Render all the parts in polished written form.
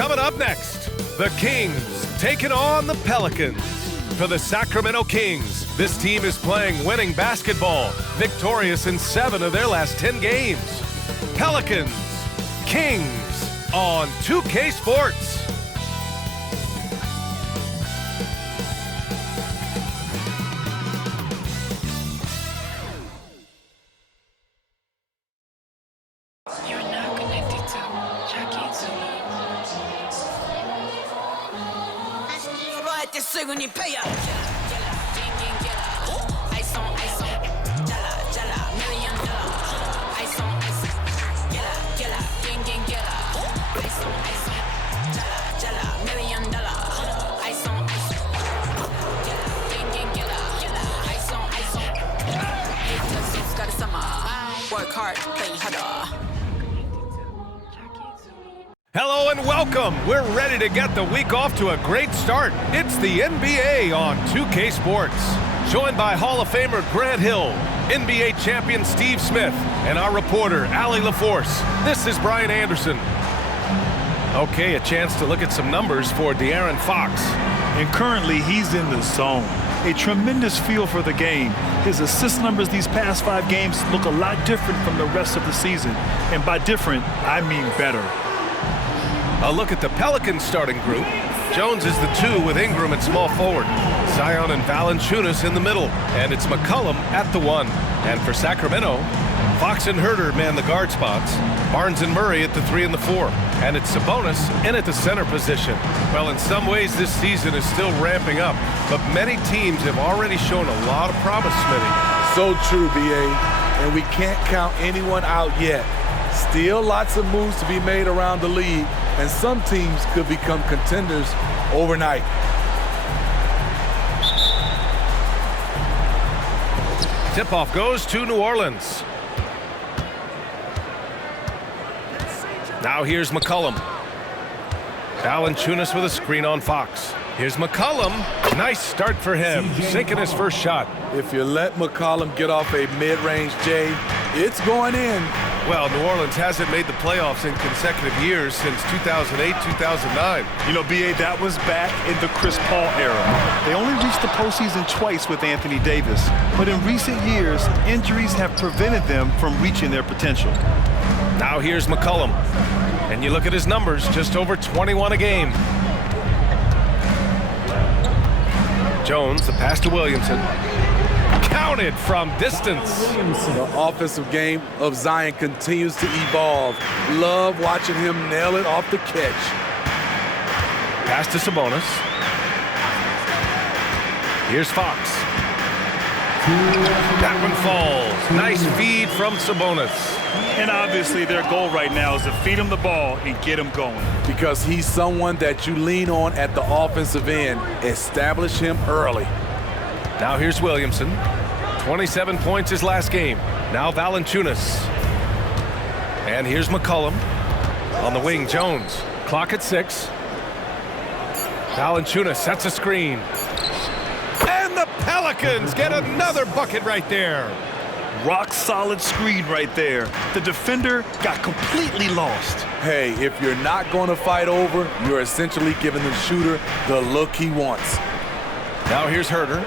Coming up next, the Kings taking on the Pelicans. For the Sacramento Kings, this team is playing winning basketball, victorious in 7 of their last 10 games. Pelicans, Kings on 2K Sports. Hello and welcome. We're ready to get the week off to a great start. It's the NBA on 2K Sports. Joined by Hall of Famer Grant Hill, NBA champion Steve Smith, and our reporter, Allie LaForce. This is Brian Anderson. Okay, a chance to look at some numbers for De'Aaron Fox. And currently, he's in the zone. A tremendous feel for the game. His assist numbers these past 5 games look a lot different from the rest of the season. And by different, I mean better. A look at the Pelicans starting group. Jones is the 2 with Ingram at small forward. Zion and Valanciunas in the middle. And it's McCollum at the 1. And for Sacramento, Fox and Herter man the guard spots. Barnes and Murray at the 3 and the 4. And it's Sabonis in at the center position. Well, in some ways, this season is still ramping up. But many teams have already shown a lot of promise, Smitty. So true, B.A. And we can't count anyone out yet. Still lots of moves to be made around the league, and some teams could become contenders overnight. Tip-off goes to New Orleans. Now here's McCollum. Valanciunas with a screen on Fox. Here's McCollum. Nice start for him, sinking his first shot. If you let McCollum get off a mid-range J, it's going in. Well, New Orleans hasn't made the playoffs in consecutive years since 2008, 2009. You know, B.A., that was back in the Chris Paul era. They only reached the postseason twice with Anthony Davis. But in recent years, injuries have prevented them from reaching their potential. Now here's McCollum. And you look at his numbers, just over 21 a game. Jones, the pass to Williamson. Counted from distance. The offensive game of Zion continues to evolve. Love watching him nail it off the catch. Pass to Sabonis. Here's Fox. That one falls. Nice feed from Sabonis. And obviously their goal right now is to feed him the ball and get him going. Because he's someone that you lean on at the offensive end. Establish him early. Now here's Williamson. 27 points his last game. Now Valanciunas. And here's McCollum. On the wing, Jones. Clock at 6. Valanciunas sets a screen. And the Pelicans get another bucket right there. Rock solid screen right there. The defender got completely lost. Hey, if you're not going to fight over, you're essentially giving the shooter the look he wants. Now here's Herter.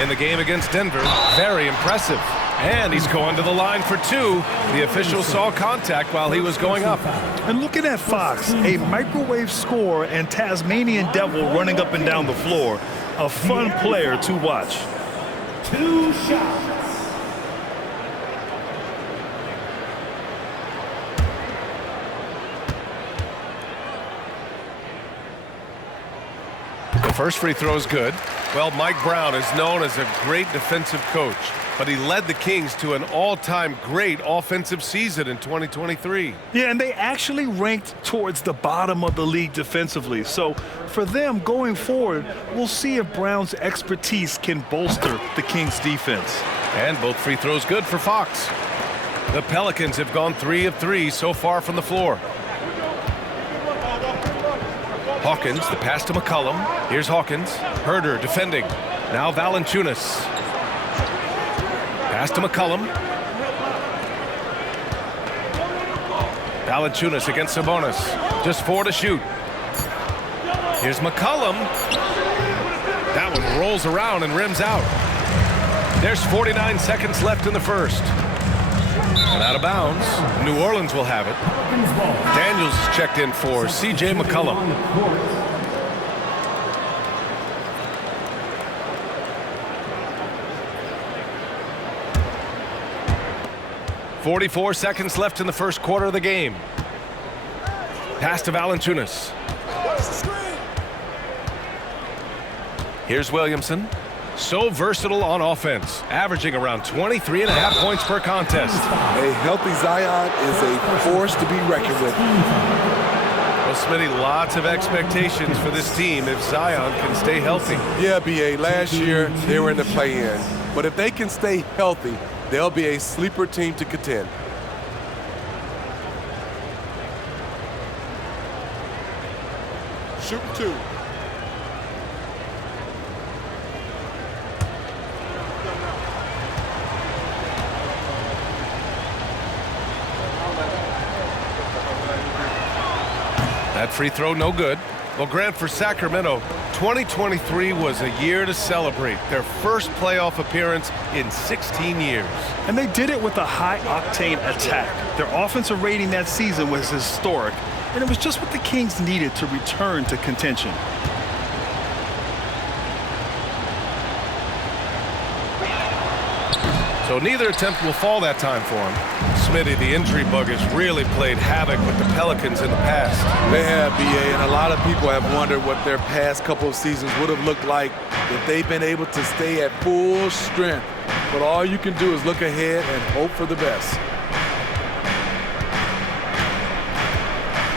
In the game against Denver, very impressive. And he's going to the line for 2. The official saw contact while he was going up. And looking at Fox, a microwave scorer and Tasmanian devil running up and down the floor. A fun player to watch. 2 shots. The first free throw is good. Well, Mike Brown is known as a great defensive coach, but he led the Kings to an all-time great offensive season in 2023. Yeah, and they actually ranked towards the bottom of the league defensively. So for them going forward, we'll see if Brown's expertise can bolster the Kings' defense. And both free throws good for Fox. The Pelicans have gone 3 of 3 so far from the floor. Hawkins, the pass to McCollum. Here's Hawkins. Herter defending. Now Valanciunas. Pass to McCollum. Valanciunas against Sabonis. Just 4 to shoot. Here's McCollum. That one rolls around and rims out. There's 49 seconds left in the first. And out of bounds, New Orleans will have it. Daniels is checked in for C.J. McCollum. 44 seconds left in the first quarter of the game. Pass to Valanciunas. Here's Williamson. So versatile on offense, averaging around 23.5 points per contest. A healthy Zion is a force to be reckoned with. Well, Smitty, lots of expectations for this team if Zion can stay healthy. Yeah, B.A., last year they were in the play-in. But if they can stay healthy, they'll be a sleeper team to contend. Shooting two. That free throw, no good. Well, Grant, for Sacramento, 2023 was a year to celebrate. Their first playoff appearance in 16 years. And they did it with a high-octane attack. Their offensive rating that season was historic, and it was just what the Kings needed to return to contention. So neither attempt will fall that time for him. Smitty, the injury bug has really played havoc with the Pelicans in the past. They have, B.A., and a lot of people have wondered what their past couple of seasons would have looked like if they've been able to stay at full strength. But all you can do is look ahead and hope for the best.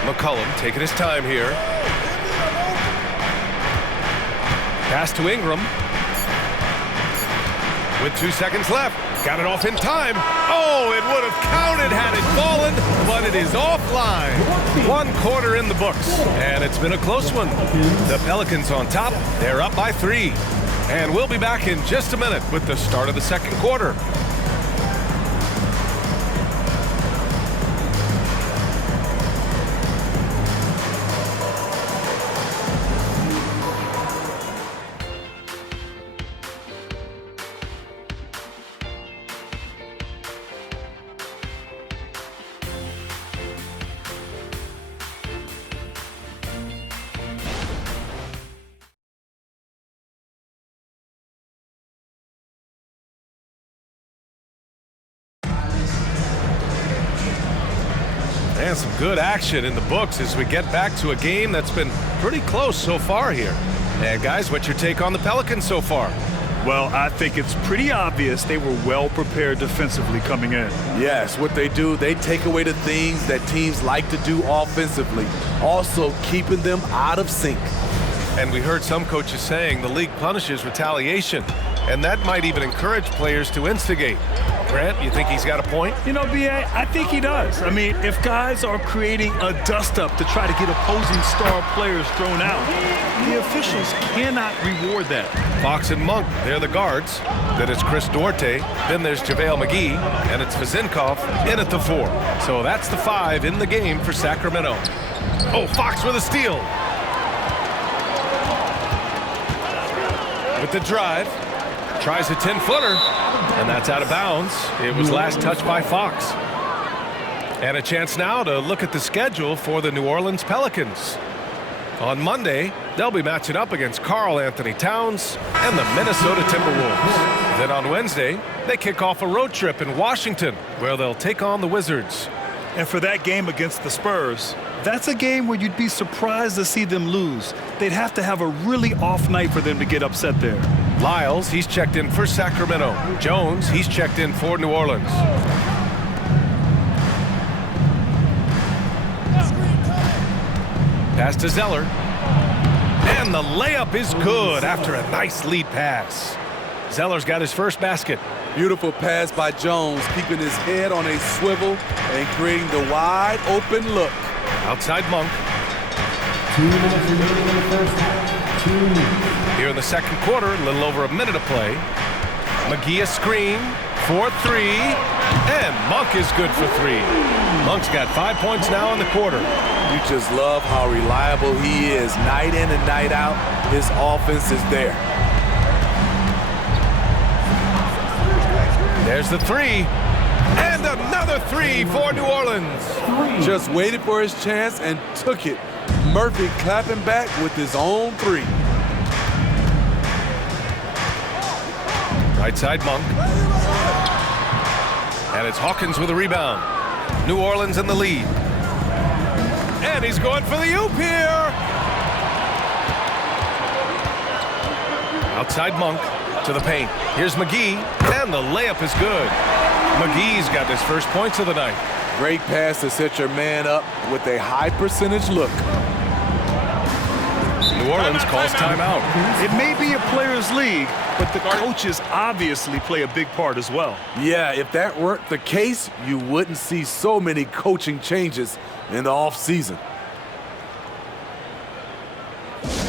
McCollum taking his time here. Pass to Ingram. With 2 seconds left. Got it off in time. Oh, it would have counted had it fallen, but it is offline. 1 quarter in the books, and it's been a close one. The Pelicans on top. They're up by 3. And we'll be back in just a minute with the start of the second quarter. And some good action in the books as we get back to a game that's been pretty close so far here. And guys, what's your take on the Pelicans so far? Well, I think it's pretty obvious they were well prepared defensively coming in. Yes, what they do, they take away the things that teams like to do offensively, also keeping them out of sync. And we heard some coaches saying the league punishes retaliation, and that might even encourage players to instigate. Grant, you think he's got a point? You know, B.A., I think he does. I mean, if guys are creating a dust-up to try to get opposing star players thrown out, the officials cannot reward that. Fox and Monk, they're the guards. Then it's Chris Duarte. Then there's JaVale McGee. And it's Vezinkov in at the 4. So that's the 5 in the game for Sacramento. Oh, Fox with a steal. With the drive. Tries a 10-footer. And that's out of bounds. It was last touched by Fox. And a chance now to look at the schedule for the New Orleans Pelicans. On Monday, they'll be matching up against Karl Anthony Towns and the Minnesota Timberwolves. Then on Wednesday, they kick off a road trip in Washington, where they'll take on the Wizards. And for that game against the Spurs, that's a game where you'd be surprised to see them lose. They'd have to have a really off night for them to get upset there. Lyles, he's checked in for Sacramento. Jones, he's checked in for New Orleans. Pass to Zeller. And the layup is good after a nice lead pass. Zeller's got his first basket. Beautiful pass by Jones, keeping his head on a swivel and creating the wide open look. Outside Monk. 2 minutes remaining in the first half. 2 minutes. Here in the second quarter, a little over a minute to play. McGee a screen. for three, and Monk is good for three. Monk's got 5 points now in the quarter. You just love how reliable he is. Night in and night out, his offense is there. There's the three, and another three for New Orleans. Just waited for his chance and took it. Murphy clapping back with his own three. Right side Monk. And it's Hawkins with a rebound. New Orleans in the lead. And he's going for the oop here. Outside Monk to the paint. Here's McGee, and the layup is good. McGee's got his first points of the night. Great pass to set your man up with a high percentage look. New Orleans calls timeout. It may be a players' league, but the coaches obviously play a big part as well. Yeah, if that weren't the case, you wouldn't see so many coaching changes in the offseason.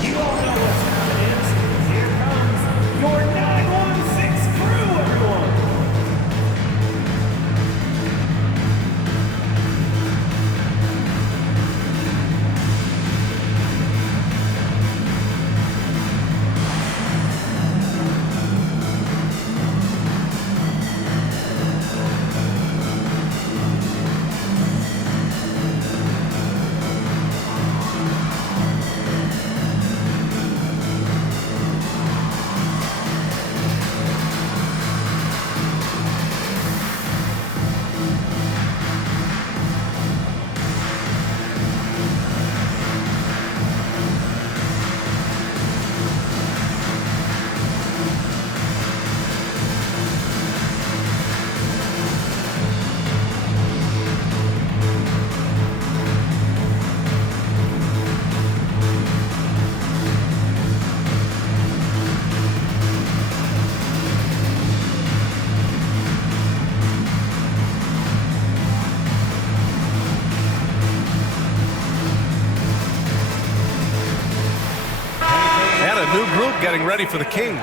You all know what time it is. Here comes your 916 crew, everyone. Getting ready for the Kings.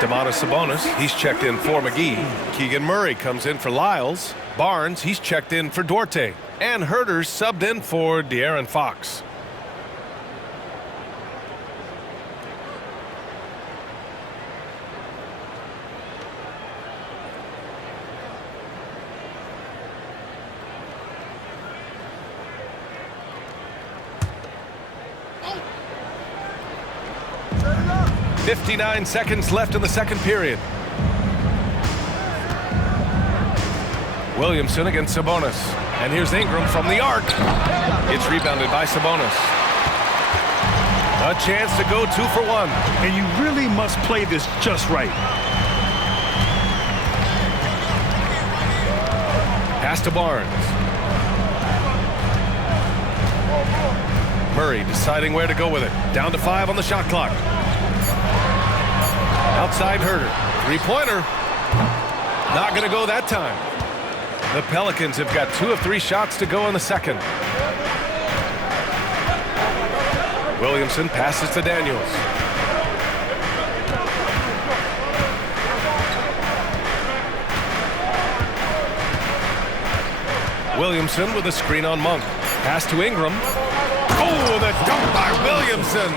Domantas Sabonis, he's checked in for McGee. Keegan Murray comes in for Lyles. Barnes, he's checked in for Duarte. And Herter's subbed in for De'Aaron Fox. .59 seconds left in the second period. Williamson against Sabonis. And here's Ingram from the arc. It's rebounded by Sabonis. A chance to go 2 for 1. And you really must play this just right. Pass to Barnes. Murray deciding where to go with it. Down to 5 on the shot clock. Outside Herter. Three-pointer. Not going to go that time. The Pelicans have got 2 of 3 shots to go in the second. Williamson passes to Daniels. Williamson with a screen on Monk. Pass to Ingram. Oh, the dunk by Williamson.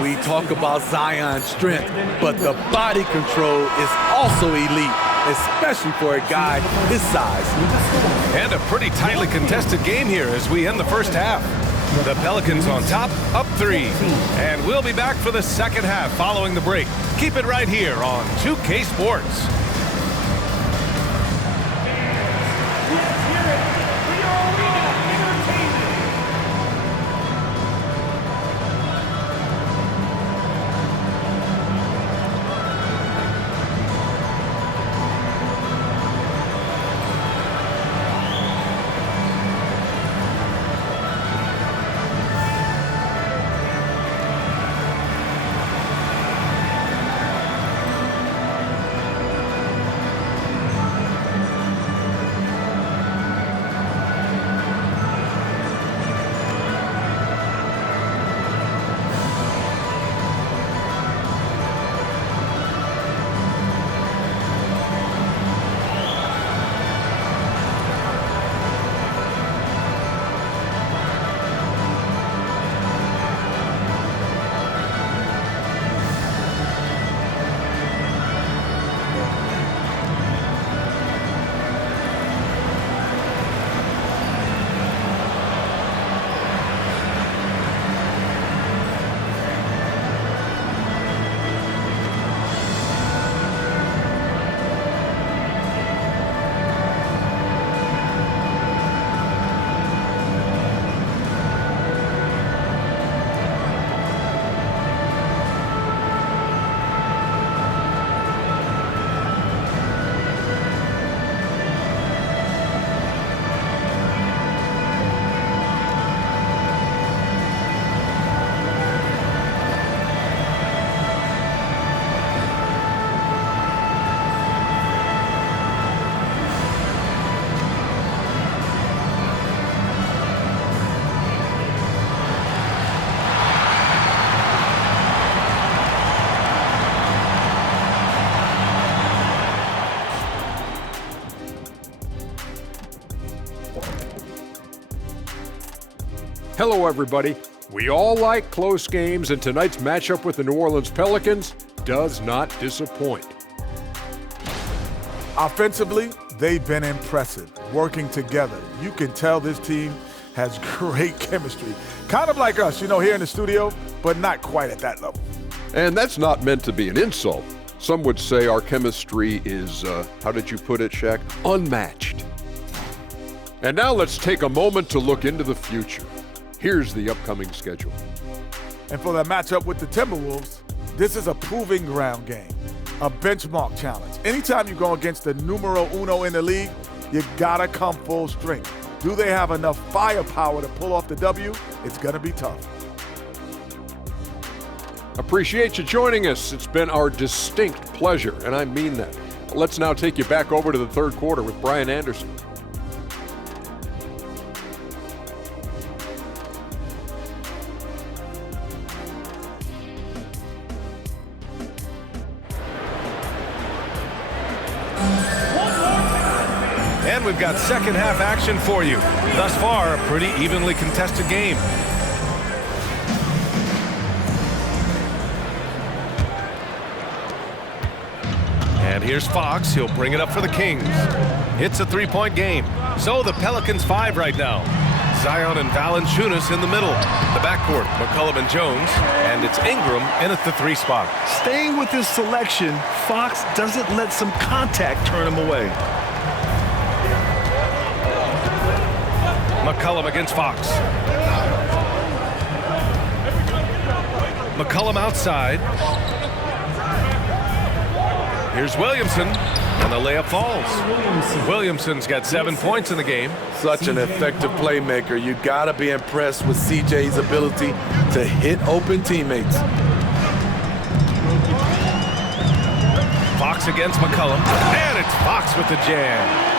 We talk about Zion's strength, but the body control is also elite, especially for a guy his size. And a pretty tightly contested game here as we end the first half. The Pelicans on top, up 3. And we'll be back for the second half following the break. Keep it right here on 2K Sports. Hello, everybody. We all like close games, and tonight's matchup with the New Orleans Pelicans does not disappoint. Offensively, they've been impressive, working together. You can tell this team has great chemistry. Kind of like us, here in the studio, but not quite at that level. And that's not meant to be an insult. Some would say our chemistry is, how did you put it, Shaq? Unmatched. And now let's take a moment to look into the future. Here's the upcoming schedule. And for the matchup with the Timberwolves, this is a proving ground game, a benchmark challenge. Anytime you go against the numero uno in the league, you gotta come full strength. Do they have enough firepower to pull off the W? It's gonna be tough. Appreciate you joining us. It's been our distinct pleasure, and I mean that. Let's now take you back over to the third quarter with Brian Anderson. And we've got second half action for you. Thus far, a pretty evenly contested game. And here's Fox. He'll bring it up for the Kings. It's a three-point game. So the Pelicans 5 right now. Zion and Valanciunas in the middle. The backcourt, McCollum and Jones. And it's Ingram in at the 3 spot. Staying with his selection, Fox doesn't let some contact turn him away. McCollum against Fox. McCollum outside. Here's Williamson, and the layup falls. Williamson's got 7 points in the game. Such an effective playmaker. You gotta be impressed with CJ's ability to hit open teammates. Fox against McCollum, and it's Fox with the jam.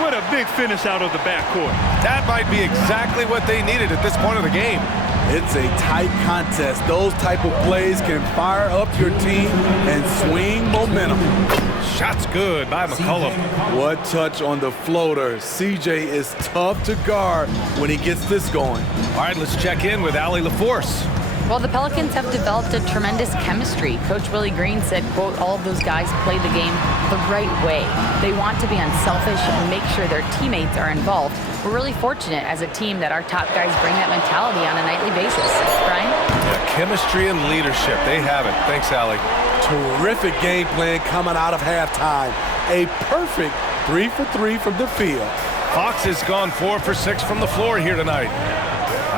What a big finish out of the backcourt. That might be exactly what they needed at this point of the game. It's a tight contest. Those type of plays can fire up your team and swing momentum. Shot's good by McCollum. What touch on the floater. CJ is tough to guard when he gets this going. All right, let's check in with Allie LaForce. Well, the Pelicans have developed a tremendous chemistry. Coach Willie Green said, quote, all of those guys play the game the right way. They want to be unselfish and make sure their teammates are involved. We're really fortunate as a team that our top guys bring that mentality on a nightly basis. Brian? Yeah, chemistry and leadership. They have it. Thanks, Allie. Terrific game plan coming out of halftime. A perfect 3 for 3 from the field. Fox has gone 4 for 6 from the floor here tonight.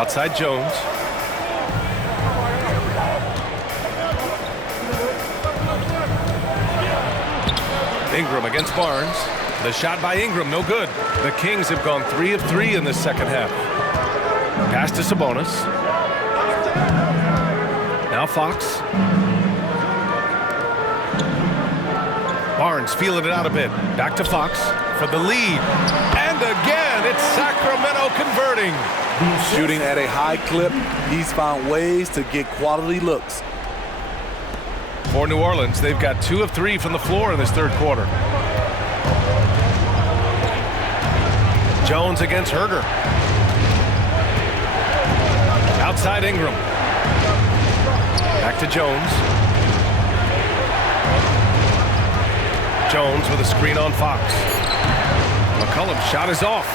Outside Jones. Ingram against Barnes. The shot by Ingram, no good. The Kings have gone 3 of 3 in this second half. Pass to Sabonis. Now Fox. Barnes feeling it out a bit. Back to Fox for the lead. And again, it's Sacramento converting. Shooting at a high clip, he's found ways to get quality looks. For New Orleans, they've got 2 of 3 from the floor in this third quarter. Jones against Herder. Outside Ingram. Back to Jones. Jones with a screen on Fox. McCollum's shot is off.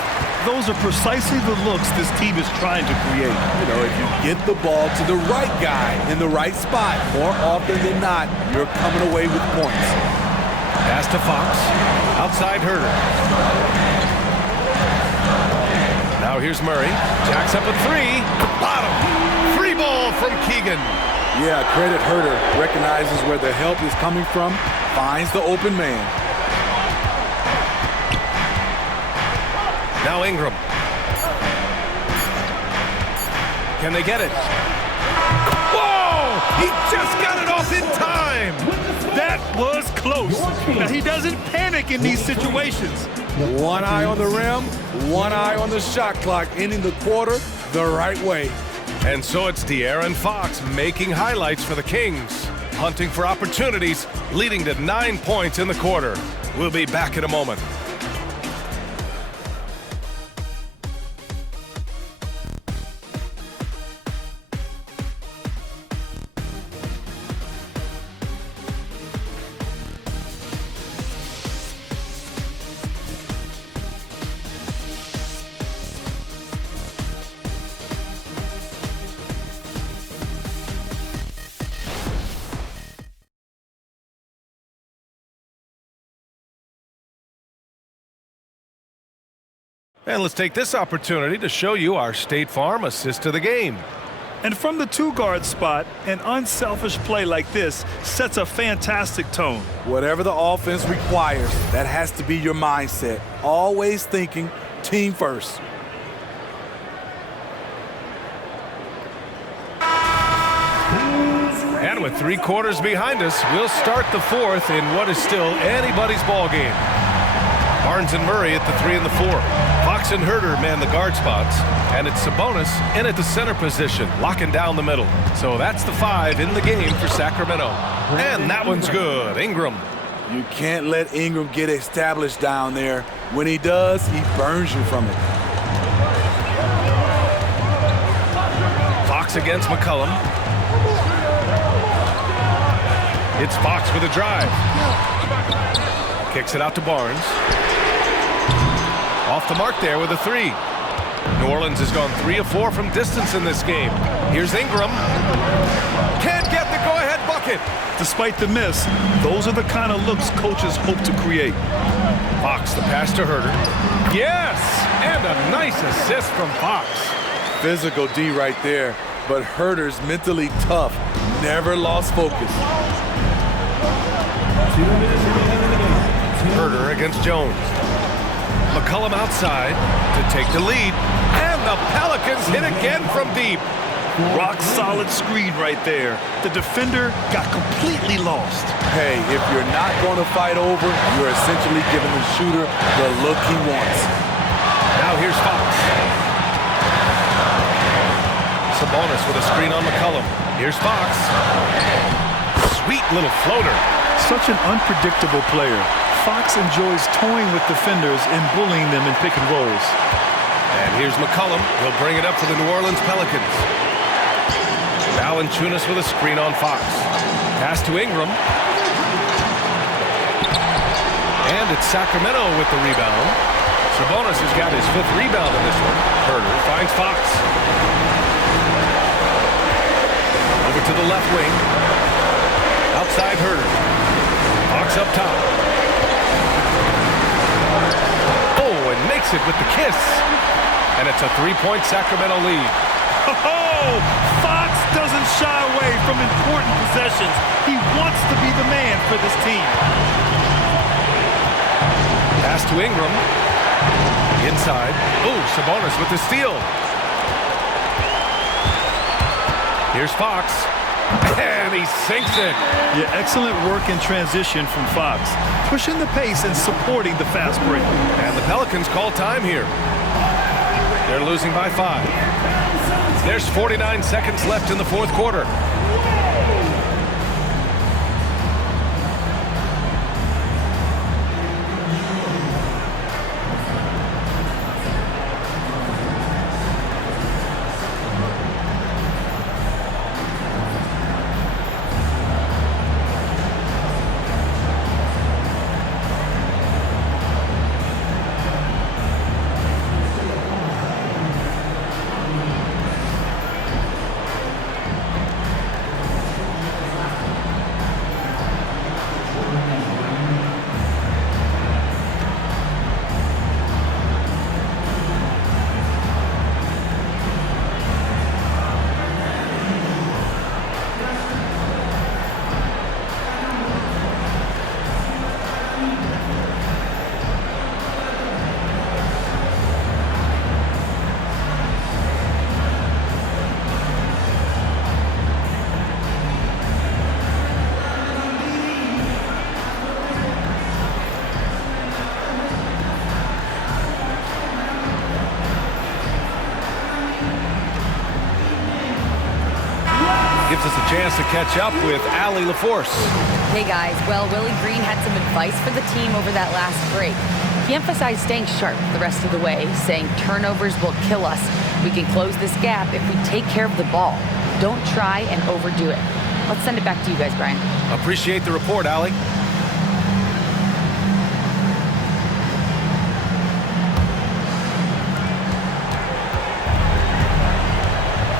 Those are precisely the looks this team is trying to create. If you get the ball to the right guy in the right spot, more often than not, you're coming away with points. Pass to Fox. Outside Herder. Now here's Murray. Jacks up a 3. Bottom. Free ball from Keegan. Yeah, credit Herder. Recognizes where the help is coming from, finds the open man. Now Ingram. Can they get it? Whoa! He just got it off in time! That was close. Now, he doesn't panic in these situations. One eye on the rim, one eye on the shot clock, ending the quarter the right way. And so it's De'Aaron Fox making highlights for the Kings, hunting for opportunities, leading to 9 points in the quarter. We'll be back in a moment. And let's take this opportunity to show you our State Farm assist to the game. And from the two-guard spot, an unselfish play like this sets a fantastic tone. Whatever the offense requires, that has to be your mindset. Always thinking team first. And with 3 quarters behind us, we'll start the 4th in what is still anybody's ball game. Barnes and Murray at the 3 and the 4. Fox and Herter man the guard spots. And it's Sabonis in at the center position, locking down the middle. So that's the 5 in the game for Sacramento. And that one's good. Ingram. You can't let Ingram get established down there. When he does, he burns you from it. Fox against McCollum. It's Fox with a drive. Kicks it out to Barnes. Off the mark there with a 3. New Orleans has gone 3 of 4 from distance in this game. Here's Ingram. Can't get the go-ahead bucket. Despite the miss, those are the kind of looks coaches hope to create. Fox, the pass to Herter. Yes! And a nice assist from Fox. Physical D right there, but Herter's mentally tough. Never lost focus. Herter against Jones. McCollum outside to take the lead. And the Pelicans hit again from deep. Rock solid screen right there. The defender got completely lost. Hey, if you're not going to fight over, you're essentially giving the shooter the look he wants. Now here's Fox. Sabonis with a screen on McCollum. Here's Fox. Sweet little floater. Such an unpredictable player. Fox enjoys toying with defenders and bullying them in pick and rolls. And here's McCollum. He'll bring it up for the New Orleans Pelicans. Valanciunas with a screen on Fox. Pass to Ingram. And it's Sacramento with the rebound. Sabonis has got his 5th rebound in this one. Herter finds Fox. Over to the left wing. Outside Herter. Fox up top. Oh, and makes it with the kiss. And it's a 3-point Sacramento lead. Oh, Fox doesn't shy away from important possessions. He wants to be the man for this team. Pass to Ingram. Inside. Oh, Sabonis with the steal. Here's Fox. And he sinks it. Yeah, excellent work in transition from Fox. Pushing the pace and supporting the fast break. And the Pelicans call time here. They're losing by 5. There's 49 seconds left in the 4th quarter. Gives us a chance to catch up with Allie LaForce. Hey guys, well, Willie Green had some advice for the team over that last break. He emphasized staying sharp the rest of the way, saying turnovers will kill us. We can close this gap if we take care of the ball. Don't try and overdo it. Let's send it back to you guys, Brian. Appreciate the report, Allie.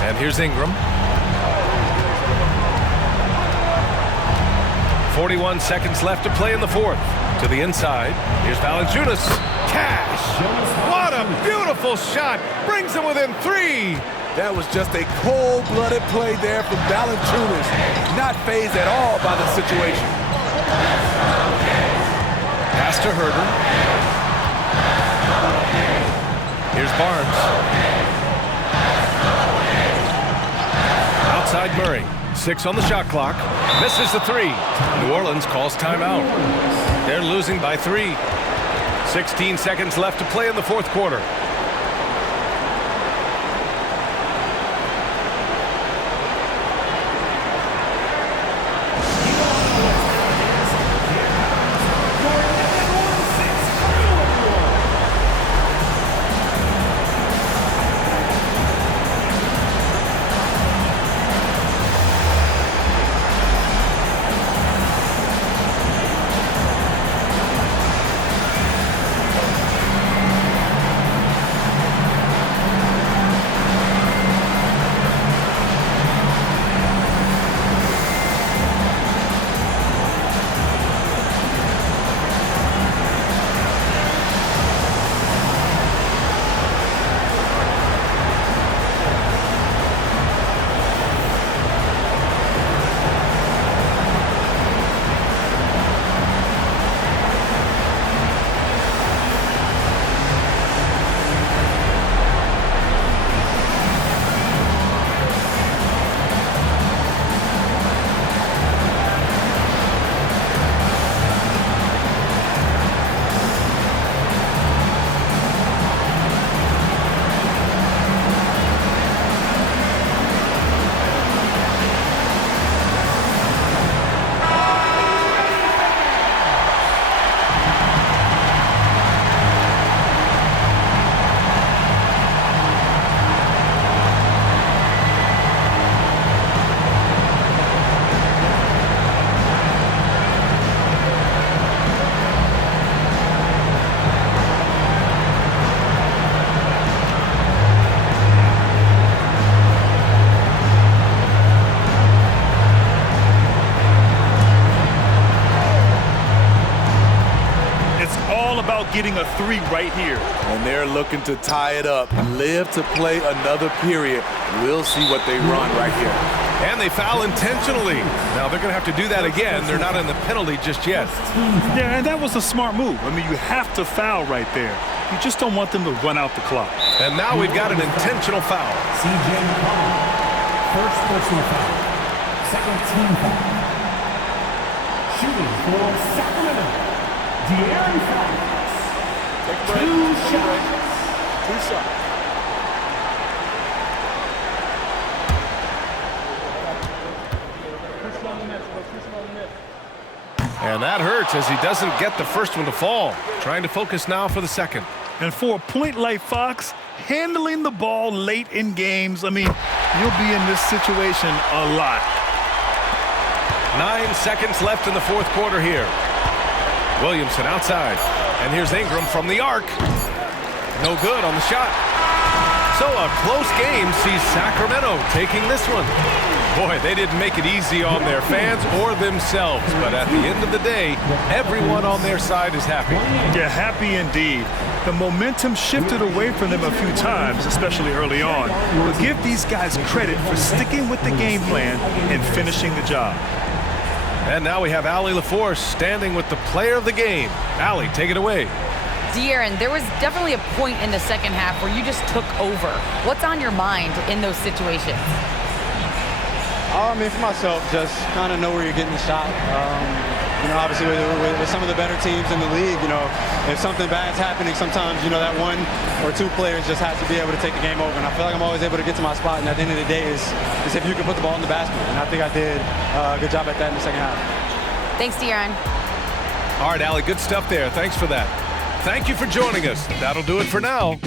And here's Ingram. 41 seconds left to play in the fourth. To the inside. Here's Valanciunas. Cash! What a beautiful shot! Brings him within 3. That was just a cold-blooded play there from Valanciunas. Not fazed at all by the situation. Pass to Herter. Here's Barnes. Outside Murray. 6 on the shot clock. Misses the 3. New Orleans calls timeout. They're losing by 3. 16 seconds left to play in the fourth quarter. Getting a 3 right here. And they're looking to tie it up. Live to play another period. We'll see what they run right here. And they foul intentionally. Now they're going to have to do that again. They're not in the penalty just yet. Yeah, and that was a smart move. I mean, you have to foul right there. You just don't want them to run out the clock. And now we've got an intentional foul. C.J. McCollum, first personal foul. Second team foul. Shooting for Sacramento, De'Aaron Fox. 2 shots. 2 shots. And that hurts as he doesn't get the first one to fall. Trying to focus now for the second. And for a point like Fox, handling the ball late in games, I mean, you'll be in this situation a lot. 9 seconds left in the fourth quarter here. Williamson outside. And here's Ingram from the arc. No good on the shot. So a close game sees Sacramento taking this one. Boy, they didn't make it easy on their fans or themselves. But at the end of the day, everyone on their side is happy. Yeah, happy indeed. The momentum shifted away from them a few times, especially early on. But give these guys credit for sticking with the game plan and finishing the job. And now we have Allie LaForce standing with the player of the game. Allie, take it away. De'Aaron, there was definitely a point in the second half where you just took over. What's on your mind in those situations? I mean, for myself, just kind of know where you're getting the shot. You know, obviously with some of the better teams in the league, you know, if something bad's happening, sometimes, you know, that 1 or 2 players just has to be able to take the game over. And I feel like I'm always able to get to my spot. And at the end of the day is if you can put the ball in the basket. And I think I did a good job at that in the second half. Thanks, De'Aaron. All right, Allie, good stuff there. Thanks for that. Thank you for joining us. That'll do it for now.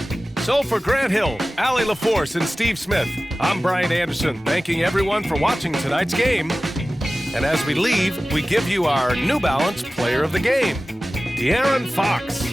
So for Grant Hill, Allie LaForce, and Steve Smith, I'm Brian Anderson, thanking everyone for watching tonight's game. And as we leave, we give you our New Balance Player of the Game, De'Aaron Fox.